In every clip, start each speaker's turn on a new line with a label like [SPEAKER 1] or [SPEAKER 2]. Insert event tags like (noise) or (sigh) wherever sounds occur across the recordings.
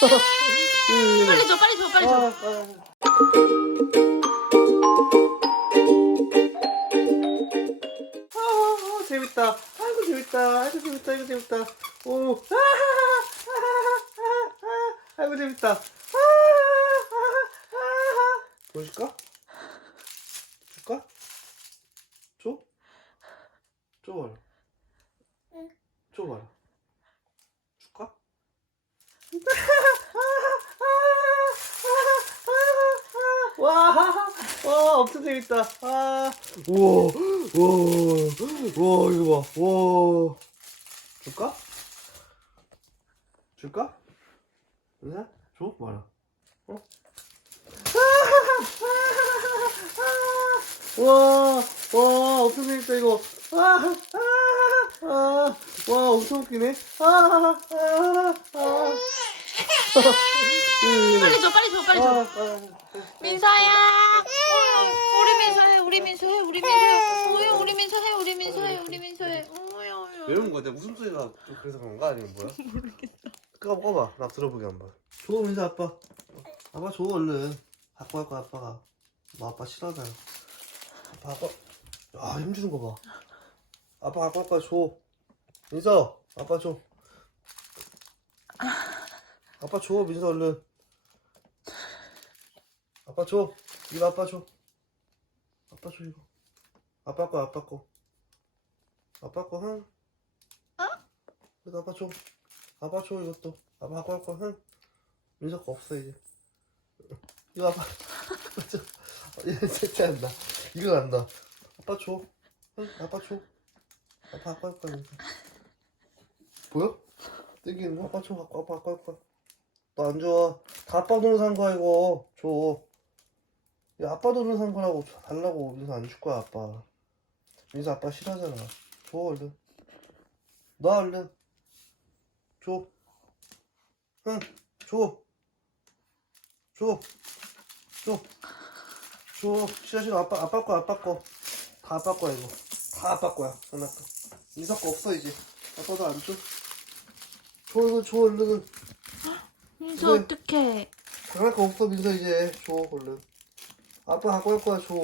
[SPEAKER 1] 빨리 줘, 빨리 줘, 빨리 줘.
[SPEAKER 2] 아, 아, 재밌다. 아이고 재밌다. 아이고 재밌다. 아이고 재밌다. 오, 아, 아, 아, 아, 아이고 재밌다. 아, 아, 아, 아. 보여줄까? 줄까? 줘? 줘봐라. 줘봐라. 줄까? (laughs) 와, 와, 엄청 재밌다. 아, 우와, 우와, 우와, 이거 봐, 우와. 줄까? 줄까? 그래? 줘? 말아. 어? 와, 와, 엄청 재밌다, 이거. 아, 아, 아, 와, 엄청 웃기네. 아, 아, 아, 아.
[SPEAKER 1] 빨리 줘, 빨리 줘, 빨리 줘.
[SPEAKER 2] 아, 아.
[SPEAKER 1] 민서야. 어, 우리 민서 해, 우리 민서 해, 우리 민서 해. 오야, 우리 민서 해, 우리 민서 해, 우리 민서 해. 오야, 오야.
[SPEAKER 2] 이런 거 같아. 웃음소리가 좀 그래서 그런가 아니면 뭐야? 모르겠어. 그거 꺼봐. 나 들어보게 한번. 줘 민서 아빠. 아빠 줘 얼른. 갖고 갈 거야 아빠가. 뭐 아빠 싫어하잖아. 아빠 아빠. 아 힘주는 거 봐. 아빠 갖고 갈 거야 줘. 민서 아빠 줘. 아빠 줘 민서 얼른. 아빠 줘. 이거 아빠 줘. 아빠 줘 이거. 아빠 거 아빠 거. 아빠 거 응. 그래도 아빠 줘. 아빠 줘 이것도. 아빠 할 거. 응. 민서 거 없어 이제. 이거 아빠. 아빠 줘. 얘 진짜 안다. 이거 안다. 아빠 줘. 응. 아빠 줘. 아빠 갖고 할 거야 민서. 보여? 땡기는 거? 아빠 줘. 아빠 갖고 할 거야. 너 안 좋아. 다 아빠 돈으로 산 거야 이거. 줘. 야 아빠 돈으로 산 거라고 줘. 달라고 민서 안 줄 거야 아빠. 민서 아빠 싫어하잖아. 줘 얼른. 놔 얼른. 줘. 응. 줘. 줘. 줘. 줘. 싫어 싫어 아빠 아빠 거 아빠 거. 다 아빠 거야 이거. 다 아빠 거야. 거. 민서 거 없어 이제. 아빠도 안 줘. 줘 이거 줘 얼른.
[SPEAKER 1] 민서
[SPEAKER 2] 네.
[SPEAKER 1] 어떡해.
[SPEAKER 2] 장난감 없어 민서 이제. 줘 얼른. 아빠 갖고 갈 거야 줘.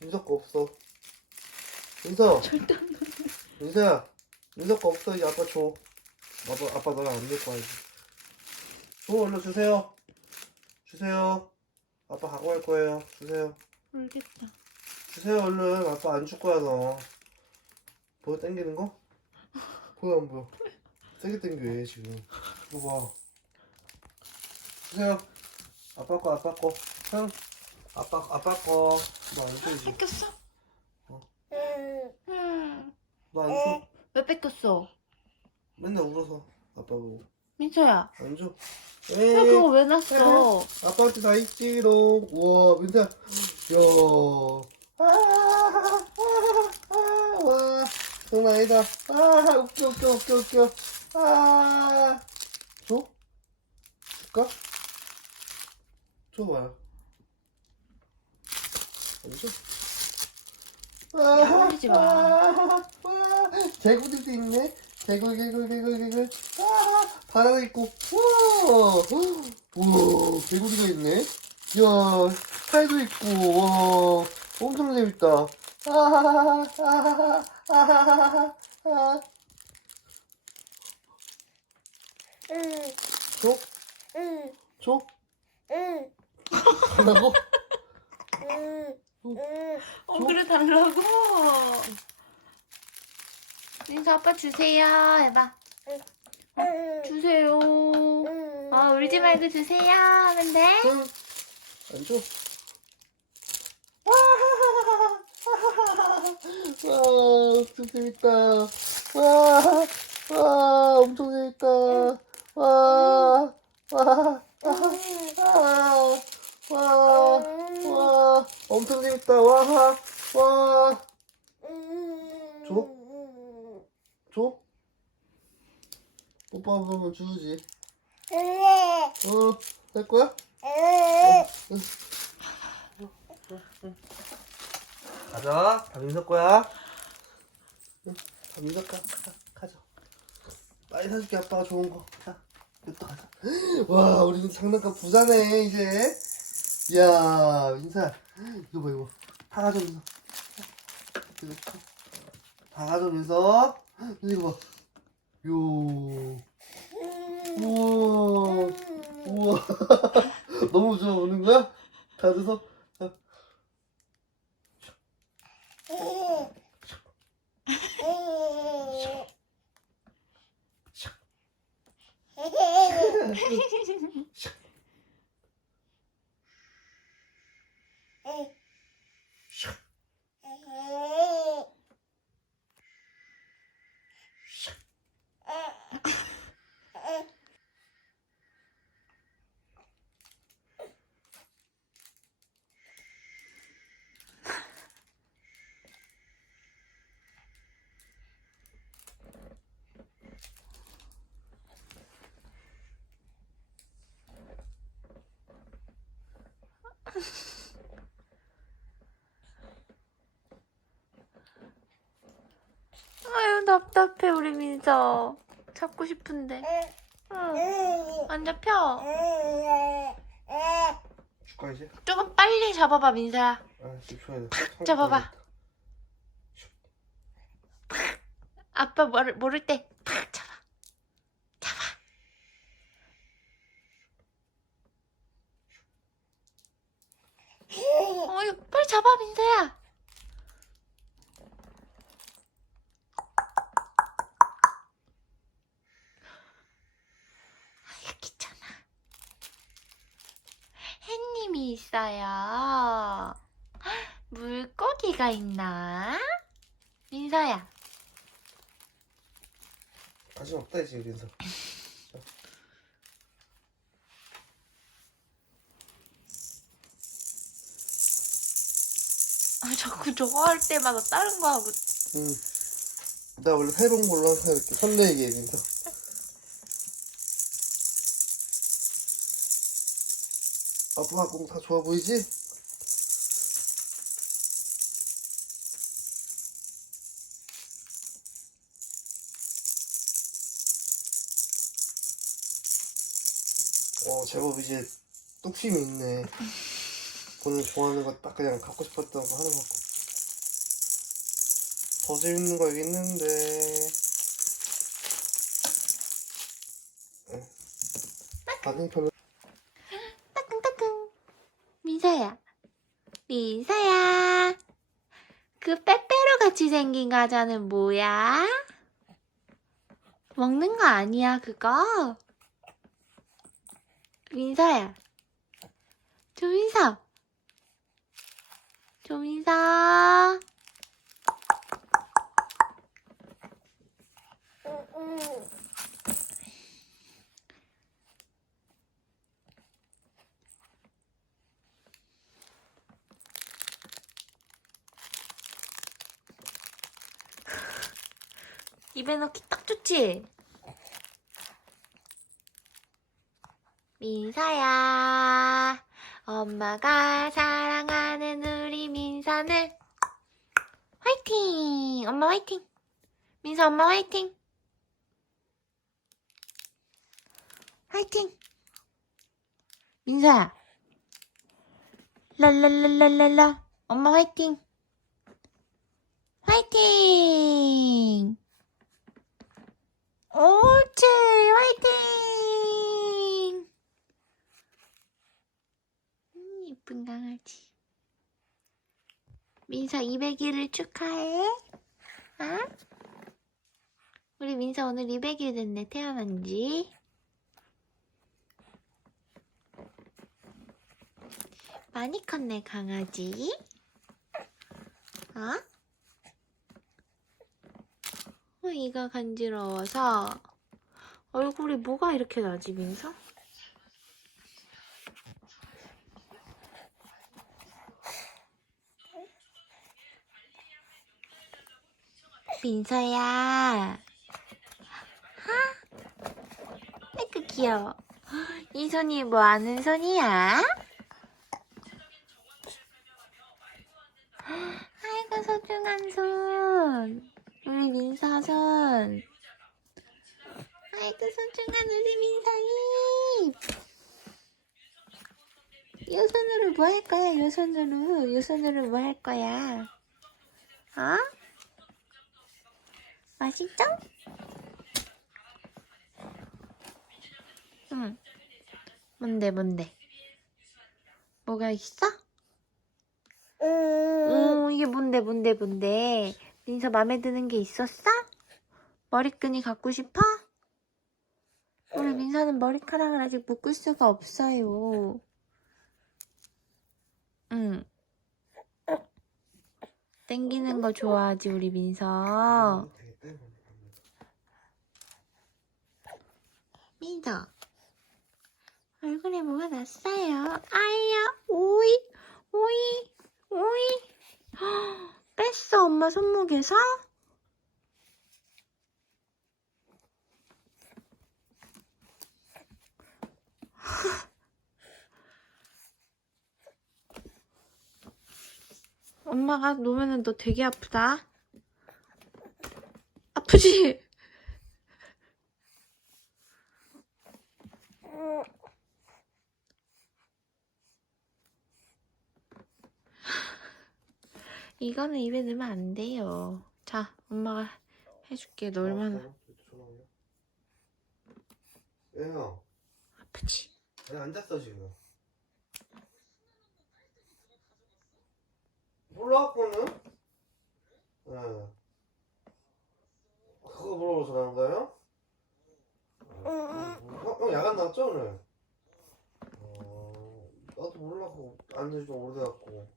[SPEAKER 2] 민서 거 없어. 민서.
[SPEAKER 1] 절대 안 돼.
[SPEAKER 2] 민서야 민서 거 없어. 이제 아빠 줘. 아빠 아빠 너랑 안될 거야 이제. 줘 얼른 주세요. 주세요. 아빠 갖고 갈 거예요. 주세요.
[SPEAKER 1] 모르겠다.
[SPEAKER 2] 주세요 얼른. 아빠 안 줄 거야 너. 보여 땡기는 거? 보여 안 보여? 세게 땡겨 얘 지금. 이거 봐 주세요 아빠 거 아빠 거 응. 아빠 아빠 거 너안 줘 이제
[SPEAKER 1] 뺏겼어?
[SPEAKER 2] 어.
[SPEAKER 1] 응.
[SPEAKER 2] 너안 줘?
[SPEAKER 1] 왜 뺏겼어?
[SPEAKER 2] 맨날 울어서 아빠 보고
[SPEAKER 1] 민서야.
[SPEAKER 2] 안 줘?
[SPEAKER 1] 왜
[SPEAKER 2] 에이
[SPEAKER 1] 그거 왜 놨어?
[SPEAKER 2] 아빠한테 다 있지롱 우와 민서야 야 아, 아, 아, 와 장난 아니다 아 웃겨 웃겨 웃겨 웃겨 아 줘? 줄까? 줘봐요 줘? 아,
[SPEAKER 1] 울지 마.
[SPEAKER 2] 아, 와, 개구리도 있네 개굴 개굴 개굴 개굴 아 바나나 있고 우와 우와 개구리가 있네 이야 살도 있고 와 엄청 재밌다 아하하하하하하하 아. 줘? 줘? 달라고?
[SPEAKER 1] 어, 그래 달라고. 민서 아빠 주세요. 해봐. 주세요. 아 울지 말고 주세요. 하면 돼.
[SPEAKER 2] 응. 안 줘? (laughs) 와, 엄청 재밌다. 와, 와, 엄청 재밌다. 와, 와, 와, 와, 와, 엄청 재밌다. 와, 와, 줘? 줘? 뽀뽀 한 번만 주지. 어, 할 거야? 가자. 다 민석 거야. 응, 다 민석 가. 가, 가자. 빨리 사줄게 아빠가 좋은 거. 자. 또 가자. (gasps) 와, 우리 장난감 부자네, 이제. 이야, 민서야. 이거 봐, 이거. 다 가져, 민서. 이거 쳐. 다 가져, 민서. 이거 봐. 요. 우와. 우와. (laughs) 너무 좋아, 오는 거야? 다 돼서? (laughs) (laughs) (laughs)
[SPEAKER 1] 아유 답답해 우리 민서. 잡고 싶은데. 응. 안 잡혀.
[SPEAKER 2] 줄까, 이제?
[SPEAKER 1] 조금 빨리 잡아봐 민서야.
[SPEAKER 2] 아, 지금 줘야 돼.
[SPEAKER 1] 잡아봐. 아빠 모를, 모를 때 팍 잡아. 잡아. 어이 빨리 잡아 민서야. 아, 여기 있잖아. 햇님이 있어요. 물고기가 있나? 민서야.
[SPEAKER 2] 관심 없다, 이제, 민서.
[SPEAKER 1] 자꾸 저거 할 때마다 다른 거 하고.
[SPEAKER 2] 응. 나 원래 새로운 걸로 항상 이렇게 설레게 해, 민서. 아빠 공다 좋아 보이지? 어, 제법 이제 뚝심이 있네. 본인 좋아하는 거 딱 그냥 갖고 싶었던 거 하는 거. 더 재밌는 거 여기 있는데. 응. 반응 별로.
[SPEAKER 1] 따끈따끈. 민서야. 민서야. 그 빼빼로 같이 생긴 과자는 뭐야? 먹는 거 아니야, 그거? 민서야. 조민서. 조민서. 입에 넣기 딱 좋지? 민서야, 엄마가 사랑하는 우리 민서는 화이팅! 엄마 화이팅! 민서 엄마 화이팅! 화이팅! 민서야, 랄랄랄랄랄라, 엄마 화이팅! 화이팅! 옳지! 화이팅! 음, 이쁜 강아지. 민서 200일을 축하해. 어? 우리 민서 오늘 200일 됐네, 태어난 지. 많이 컸네, 강아지. 어? 어, 이가 간지러워서 얼굴이 뭐가 이렇게 나지, 민서? 민서야. 하? 아이고, 귀여워. 이 손이 뭐 하는 손이야? 아이고 소중한 손. 우리 민사 손. 아이고 소중한 우리 민사님 요 손으로 뭐 할 거야? 요 손으로. 요 손으로 뭐 할 거야? 어? 맛있죠? 응. 뭔데 뭔데? 뭐가 있어? 오 이게 뭔데 뭔데 뭔데? 민서 마음에 드는 게 있었어? 머리끈이 갖고 싶어? 우리 민서는 머리카락을 아직 묶을 수가 없어요. 응. 땡기는 거 좋아하지 우리 민서. 민서. 얼굴에 뭐가 났어요? 아야, 오이, 오이, 오이. 헉, 뺐어, 엄마 손목에서? 엄마가 놓으면 너 되게 아프다. 아프지? 이거는 입에 넣으면 안 돼요. 자, 엄마가 해줄게. 너 얼마나
[SPEAKER 2] 얘형
[SPEAKER 1] 아프지?
[SPEAKER 2] 왜 앉았어 지금? 몰라 그거는? 응. 그거 물어보러 전화한 거예요? 형, 형 야간 나왔죠 오늘? 어, 나도 몰라 그거 앉은 지좀 오래돼갖고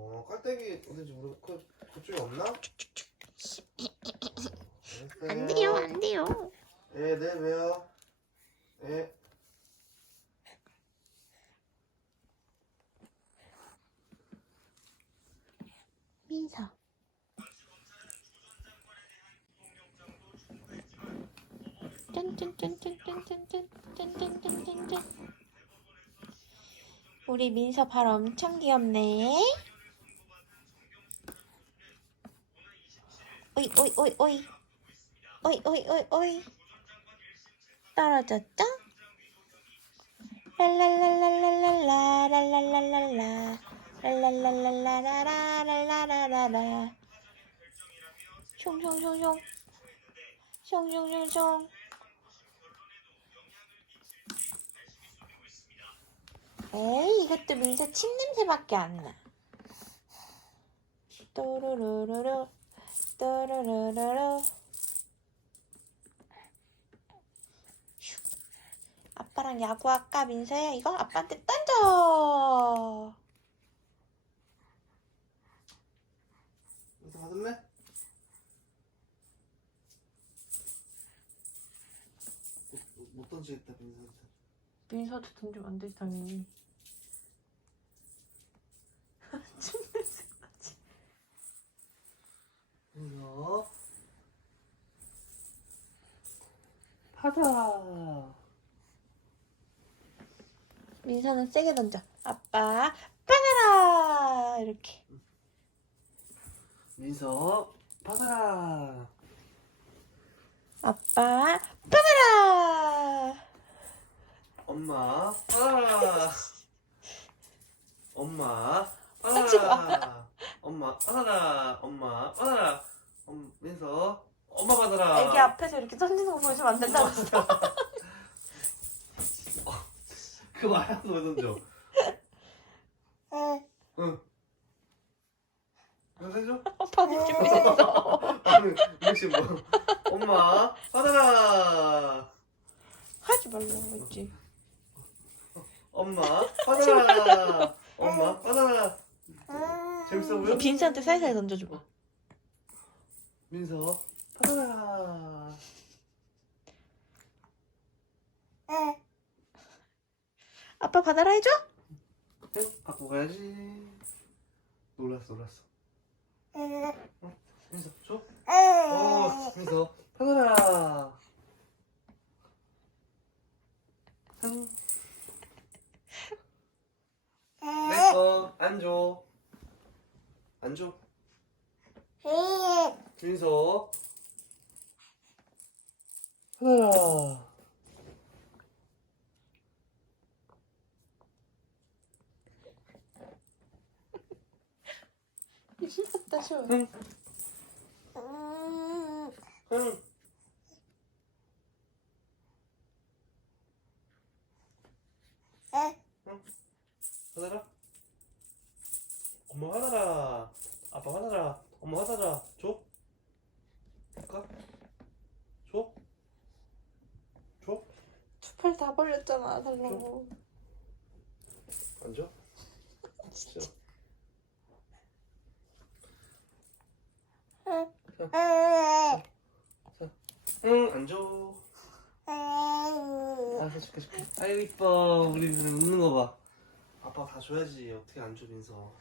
[SPEAKER 2] 어 깔때기 어딘지 모르 그 그쪽에 없나?
[SPEAKER 1] 안 돼요, 안 돼요.
[SPEAKER 2] 예, 네, 왜요? 예.
[SPEAKER 1] 민서. 짠짠짠짠짠짠짠짠짠짠짠. 우리 민서 발 엄청 귀엽네. 오이 오이 오이 오이. 오이 오이 오이 오이. 떨어졌죠? 랄랄랄랄랄랄라 랄랄랄랄라 랄랄랄랄라라라라라라라 숑숑숑숑 숑숑숑숑 에이 이것도 민서 침 냄새밖에 안 나. 또르르르르 또르르르르 아빠랑 야구할까 민서야 이거 아빠한테 던져
[SPEAKER 2] 이거 받을래? 못, 못 던지겠다, 민서한테.
[SPEAKER 1] 민서한테 던지면 안 되지 당연히
[SPEAKER 2] 민서. (laughs) 받아.
[SPEAKER 1] 민서는 세게 던져 아빠 받아라 이렇게
[SPEAKER 2] 민서, 받아라.
[SPEAKER 1] 아빠 받아라
[SPEAKER 2] 엄마, 받아라. 엄마, 받아라. 엄마, 받아라. 엄마, 받아라. 엄, 민서, 엄마 받아라.
[SPEAKER 1] 애기 앞에서 이렇게 던지는 거 보여주면 안 된다고 했어
[SPEAKER 2] 그 말하고 왜 던져?
[SPEAKER 1] 응.
[SPEAKER 2] 응. 해줘?
[SPEAKER 1] 받을 준비됐어
[SPEAKER 2] 아니, 역시 뭐. 엄마, 받아라.
[SPEAKER 1] 하지 말라고 했지
[SPEAKER 2] 엄마, 받아라. 엄마, 받아라. 재밌어 보여?
[SPEAKER 1] 빈스한테 살살 던져줘봐
[SPEAKER 2] 민서, 받아라.
[SPEAKER 1] 아빠 받아라 해줘?
[SPEAKER 2] 응, 갖고 가야지. 놀랐어, 놀랐어. 어? 민서, 줘? 어, 민서, 받아라. 응. 내꺼, 안 줘. 안 줘. 민서. 받아라.
[SPEAKER 1] 아빠 줘.
[SPEAKER 2] 응. 응. 응. 화나라. 엄마 화나라. 아빠 화나라. 엄마 화나라. 줘. 줄까? 줘. 줘.
[SPEAKER 1] 두팔 다 벌렸잖아, 달라고.
[SPEAKER 2] 앉아. 싫어. 응, 앉아. 알았어, 줄게, 줄게. 아유, 이뻐. 우리 눈 웃는 거 봐. 아빠 다 줘야지. 어떻게 안 줘, 민서.